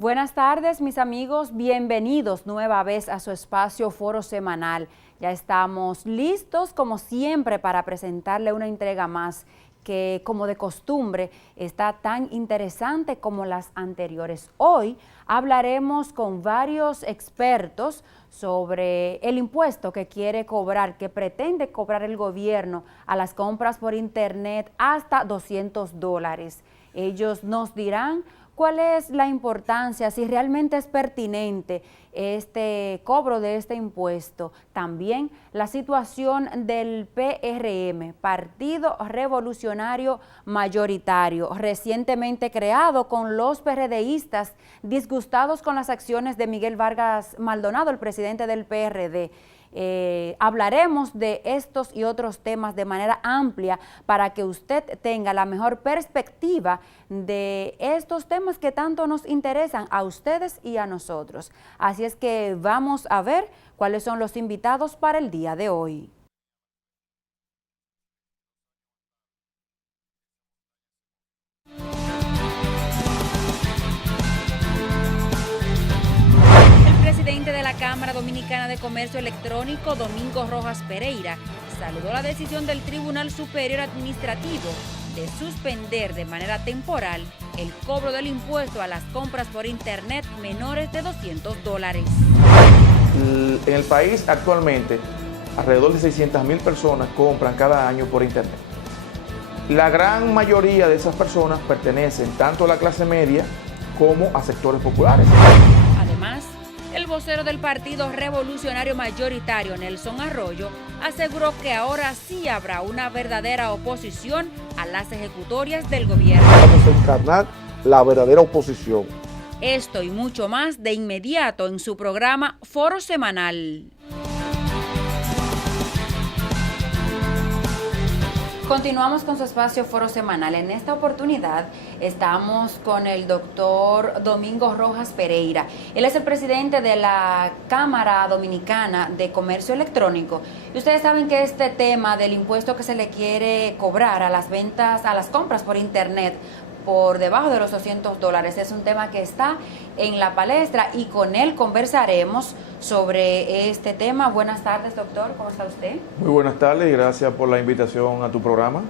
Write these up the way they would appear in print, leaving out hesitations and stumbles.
Buenas tardes, mis amigos. Bienvenidos nueva vez a su espacio Foro Semanal. Ya estamos listos, como siempre, para presentarle una entrega más que, como de costumbre, está tan interesante como las anteriores. Hoy hablaremos con varios expertos sobre el impuesto que quiere cobrar, que pretende cobrar el gobierno a las compras por internet hasta $200. Ellos nos dirán cuál es la importancia, si realmente es pertinente este cobro de este impuesto. También la situación del PRM, Partido Revolucionario Mayoritario, recientemente creado con los PRDistas disgustados con las acciones de Miguel Vargas Maldonado, el presidente del PRD. Hablaremos de estos y otros temas de manera amplia para que usted tenga la mejor perspectiva de estos temas que tanto nos interesan a ustedes y a nosotros. Así es que vamos a ver cuáles son los invitados para el día de hoy. El presidente de la Cámara Dominicana de Comercio Electrónico, Domingo Rojas Pereira, saludó la decisión del Tribunal Superior Administrativo de suspender de manera temporal el cobro del impuesto a las compras por internet menores de $200. En el país actualmente, alrededor de 600,000 personas compran cada año por internet. La gran mayoría de esas personas pertenecen tanto a la clase media como a sectores populares. Además, el vocero del Partido Revolucionario Mayoritario, Nelson Arroyo, aseguró que ahora sí habrá una verdadera oposición a las ejecutorias del gobierno. Vamos a encarnar la verdadera oposición. Esto y mucho más de inmediato en su programa Foro Semanal. Continuamos con su espacio Foro Semanal. En esta oportunidad estamos con el doctor Domingo Rojas Pereira. Él es el presidente de la Cámara Dominicana de Comercio Electrónico. Y ustedes saben que este tema del impuesto que se le quiere cobrar a las ventas, a las compras por internet, por debajo de los $200, es un tema que está en la palestra y con él conversaremos sobre este tema. Buenas tardes, doctor, ¿cómo está usted? Muy buenas tardes y gracias por la invitación a tu programa.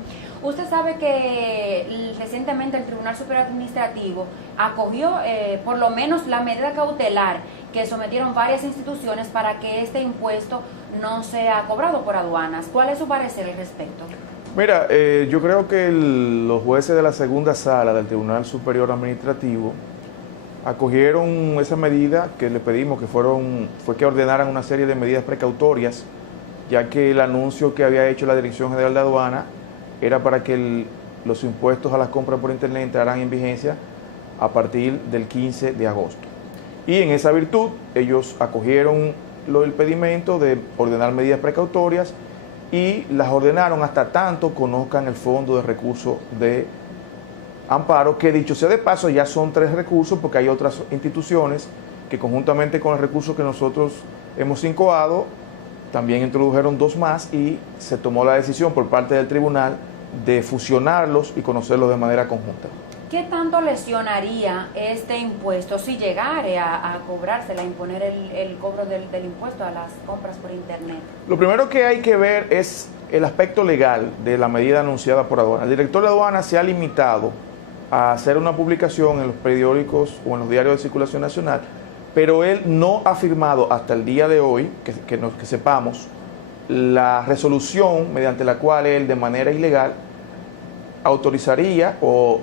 Usted sabe que recientemente el Tribunal Superior Administrativo acogió por lo menos la medida cautelar que sometieron varias instituciones para que este impuesto no sea cobrado por aduanas. ¿Cuál es su parecer al respecto? Mira, yo creo que los jueces de la segunda sala del Tribunal Superior Administrativo acogieron esa medida que le pedimos, que fue que ordenaran una serie de medidas precautorias, ya que el anuncio que había hecho la Dirección General de Aduana era para que los impuestos a las compras por internet entraran en vigencia a partir del 15 de agosto. Y en esa virtud ellos acogieron el pedimento de ordenar medidas precautorias y las ordenaron hasta tanto conozcan el fondo de recursos de amparo, que dicho sea de paso ya son 3 recursos, porque hay otras instituciones que conjuntamente con el recurso que nosotros hemos incoado también introdujeron 2 más y se tomó la decisión por parte del tribunal de fusionarlos y conocerlos de manera conjunta. ¿Qué tanto lesionaría este impuesto si llegare a cobrársela, a imponer el cobro del impuesto a las compras por internet? Lo primero que hay que ver es el aspecto legal de la medida anunciada por aduana. El director de aduana se ha limitado a hacer una publicación en los periódicos o en los diarios de circulación nacional, pero él no ha firmado hasta el día de hoy, que sepamos, la resolución mediante la cual él de manera ilegal autorizaría o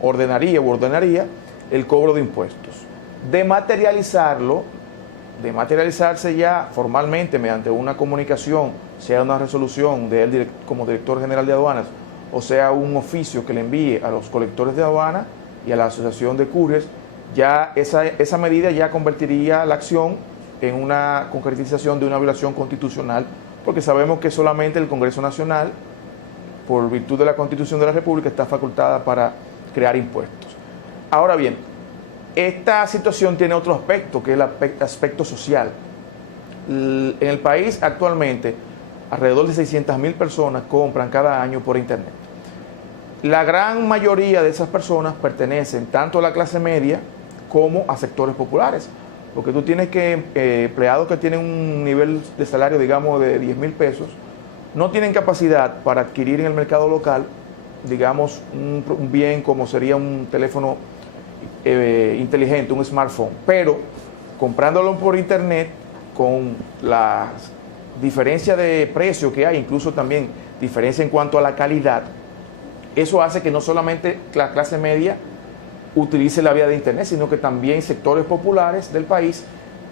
ordenaría el cobro de impuestos. De materializarse ya formalmente mediante una comunicación, sea una resolución de él como director general de aduanas, o sea un oficio que le envíe a los colectores de aduana y a la asociación de couriers, ya esa medida ya convertiría la acción en una concretización de una violación constitucional, porque sabemos que solamente el Congreso Nacional, por virtud de la Constitución de la República, está facultada para crear impuestos. Ahora bien, esta situación tiene otro aspecto, que es el aspecto social. En el país actualmente, alrededor de 600,000 personas compran cada año por internet. La gran mayoría de esas personas pertenecen tanto a la clase media como a sectores populares. Porque tú tienes que empleados que tienen un nivel de salario, digamos, de 10,000 pesos, no tienen capacidad para adquirir en el mercado local, digamos, un bien como sería un teléfono inteligente, un smartphone, pero comprándolo por internet, con la diferencia de precio que hay, incluso también diferencia en cuanto a la calidad, eso hace que no solamente la clase media utilice la vía de internet, sino que también sectores populares del país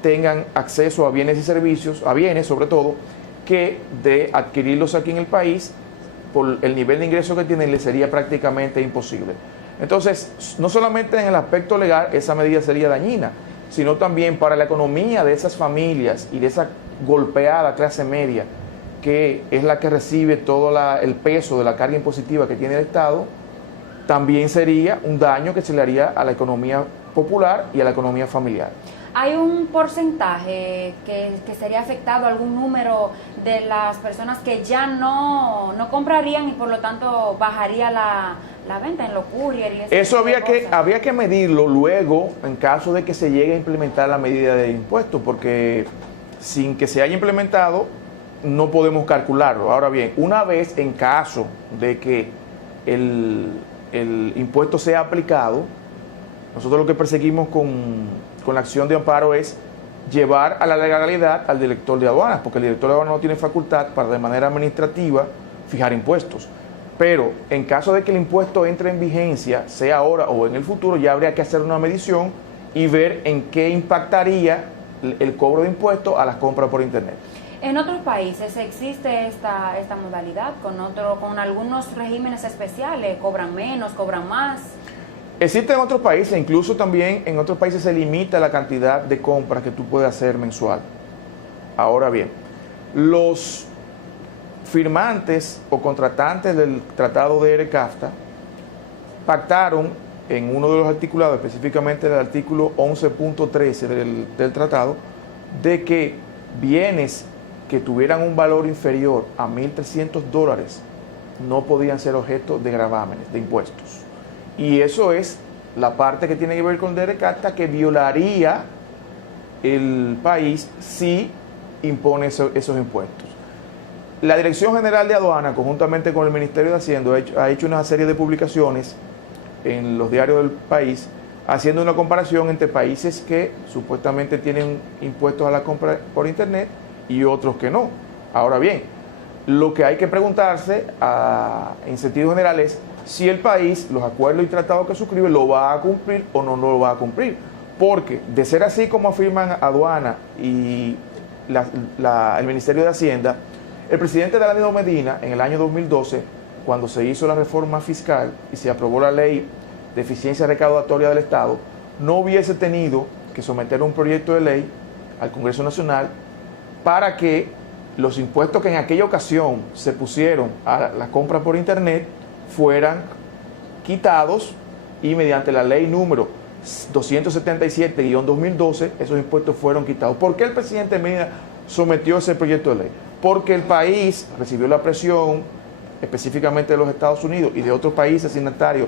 tengan acceso a bienes y servicios, a bienes sobre todo, que de adquirirlos aquí en el país, por el nivel de ingreso que tienen, les sería prácticamente imposible. Entonces, no solamente en el aspecto legal esa medida sería dañina, sino también para la economía de esas familias y de esa golpeada clase media, que es la que recibe todo el peso de la carga impositiva que tiene el Estado, también sería un daño que se le haría a la economía popular y a la economía familiar. ¿Hay un porcentaje que sería afectado, algún número de las personas que ya no comprarían y por lo tanto bajaría la venta en los courier y eso había que medirlo luego en caso de que se llegue a implementar la medida de impuestos, porque sin que se haya implementado no podemos calcularlo. Ahora bien, una vez en caso de que el impuesto sea aplicado, nosotros lo que perseguimos con la acción de amparo es llevar a la legalidad al director de aduanas, porque el director de aduanas no tiene facultad para de manera administrativa fijar impuestos. Pero en caso de que el impuesto entre en vigencia, sea ahora o en el futuro, ya habría que hacer una medición y ver en qué impactaría el cobro de impuestos a las compras por internet. En otros países existe esta modalidad, con algunos regímenes especiales, cobran menos, cobran más. Existe en otros países, incluso también en otros países se limita la cantidad de compras que tú puedes hacer mensual. Ahora bien, los firmantes o contratantes del Tratado de ERE-CAFTA pactaron en uno de los articulados, específicamente el artículo 11.13 del tratado, de que bienes que tuvieran un valor inferior a $1,300 no podían ser objeto de gravámenes, de impuestos. Y eso es la parte que tiene que ver con ERE-CAFTA, que violaría el país si impone esos impuestos. La Dirección General de Aduana, conjuntamente con el Ministerio de Hacienda, ha hecho una serie de publicaciones en los diarios del país, haciendo una comparación entre países que supuestamente tienen impuestos a la compra por internet y otros que no. Ahora bien, lo que hay que preguntarse en sentido general es si el país, los acuerdos y tratados que suscribe, lo va a cumplir o no lo va a cumplir. Porque de ser así como afirman Aduana y el Ministerio de Hacienda, el presidente Danilo Medina, en el año 2012, cuando se hizo la reforma fiscal y se aprobó la ley de eficiencia recaudatoria del Estado, no hubiese tenido que someter un proyecto de ley al Congreso Nacional para que los impuestos que en aquella ocasión se pusieron a la compra por internet fueran quitados, y mediante la ley número 277-2012 esos impuestos fueron quitados. ¿Por qué el presidente Medina sometió ese proyecto de ley? Porque el país recibió la presión, específicamente de los Estados Unidos y de otros países signatarios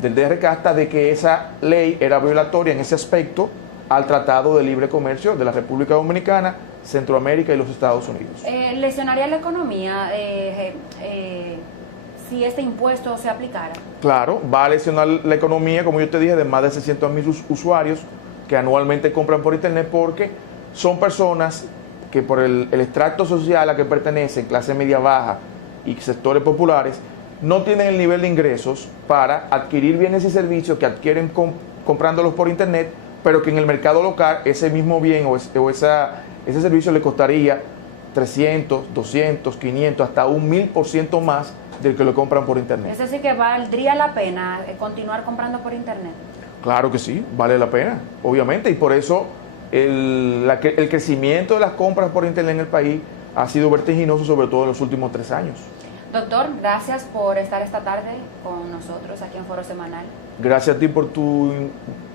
del ERE-CAFTA, de que esa ley era violatoria en ese aspecto al Tratado de Libre Comercio de la República Dominicana, Centroamérica y los Estados Unidos. ¿Lesionaría la economía si este impuesto se aplicara? Claro, va a lesionar la economía, como yo te dije, de más de 600,000 usuarios que anualmente compran por internet, porque son personas que por el extracto social a que pertenecen, clase media baja y sectores populares, no tienen el nivel de ingresos para adquirir bienes y servicios que adquieren comprándolos por internet, pero que en el mercado local ese mismo bien o ese servicio le costaría 300, 200, 500, hasta un 1,000% más del que lo compran por internet. Es decir, que valdría la pena continuar comprando por internet. Claro que sí, vale la pena, obviamente, y por eso el crecimiento de las compras por internet en el país ha sido vertiginoso, sobre todo en los últimos 3 años. Doctor, gracias por estar esta tarde con nosotros aquí en Foro Semanal. Gracias a ti por tu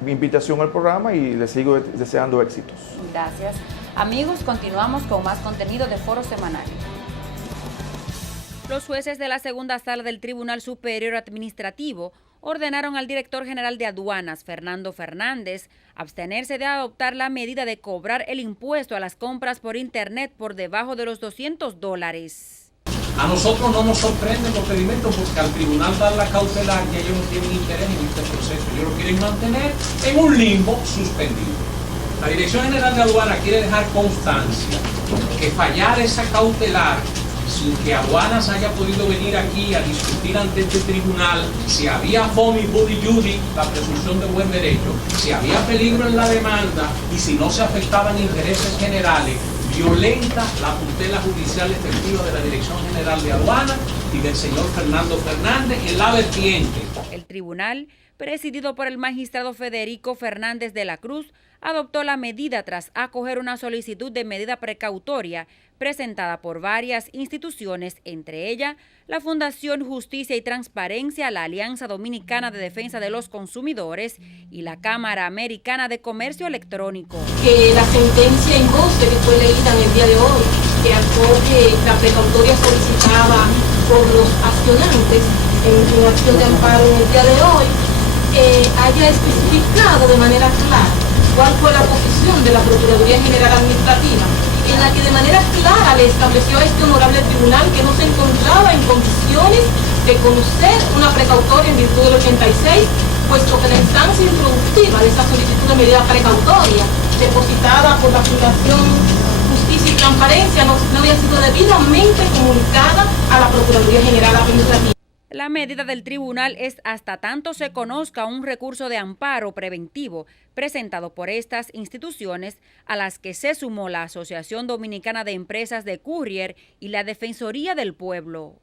invitación al programa y le sigo deseando éxitos. Gracias. Amigos, continuamos con más contenido de Foro Semanal. Los jueces de la segunda sala del Tribunal Superior Administrativo ordenaron al director general de aduanas, Fernando Fernández, abstenerse de adoptar la medida de cobrar el impuesto a las compras por internet por debajo de los $200. A nosotros no nos sorprenden los pedimentos porque al tribunal dar la cautelar y ellos no tienen interés en este proceso, ellos lo quieren mantener en un limbo suspendido. La Dirección General de Aduana quiere dejar constancia que fallar esa cautelar sin que Aduanas haya podido venir aquí a discutir ante este tribunal si había fomi, budi, judi, la presunción de buen derecho, si había peligro en la demanda y si no se afectaban intereses generales, violenta la tutela judicial efectiva de la Dirección General de Aduanas y del señor Fernando Fernández en la vertiente. El tribunal, presidido por el magistrado Federico Fernández de la Cruz, adoptó la medida tras acoger una solicitud de medida precautoria presentada por varias instituciones, entre ellas la Fundación Justicia y Transparencia, la Alianza Dominicana de Defensa de los Consumidores y la Cámara Americana de Comercio Electrónico. Que la sentencia en goce que fue leída en el día de hoy, que acoge la precautoria solicitada por los accionantes en acción de amparo en el día de hoy, haya especificado de manera clara cuál fue la posición de la Procuraduría General Administrativa, en la que de manera clara le estableció a este honorable tribunal que no se encontraba en condiciones de conocer una precautoria en virtud del 86, puesto que la instancia introductiva de esa solicitud de medida precautoria, depositada por la Fundación Justicia y Transparencia, no había sido debidamente comunicada a la Procuraduría General Administrativa. La medida del tribunal es hasta tanto se conozca un recurso de amparo preventivo presentado por estas instituciones, a las que se sumó la Asociación Dominicana de Empresas de Courier y la Defensoría del Pueblo.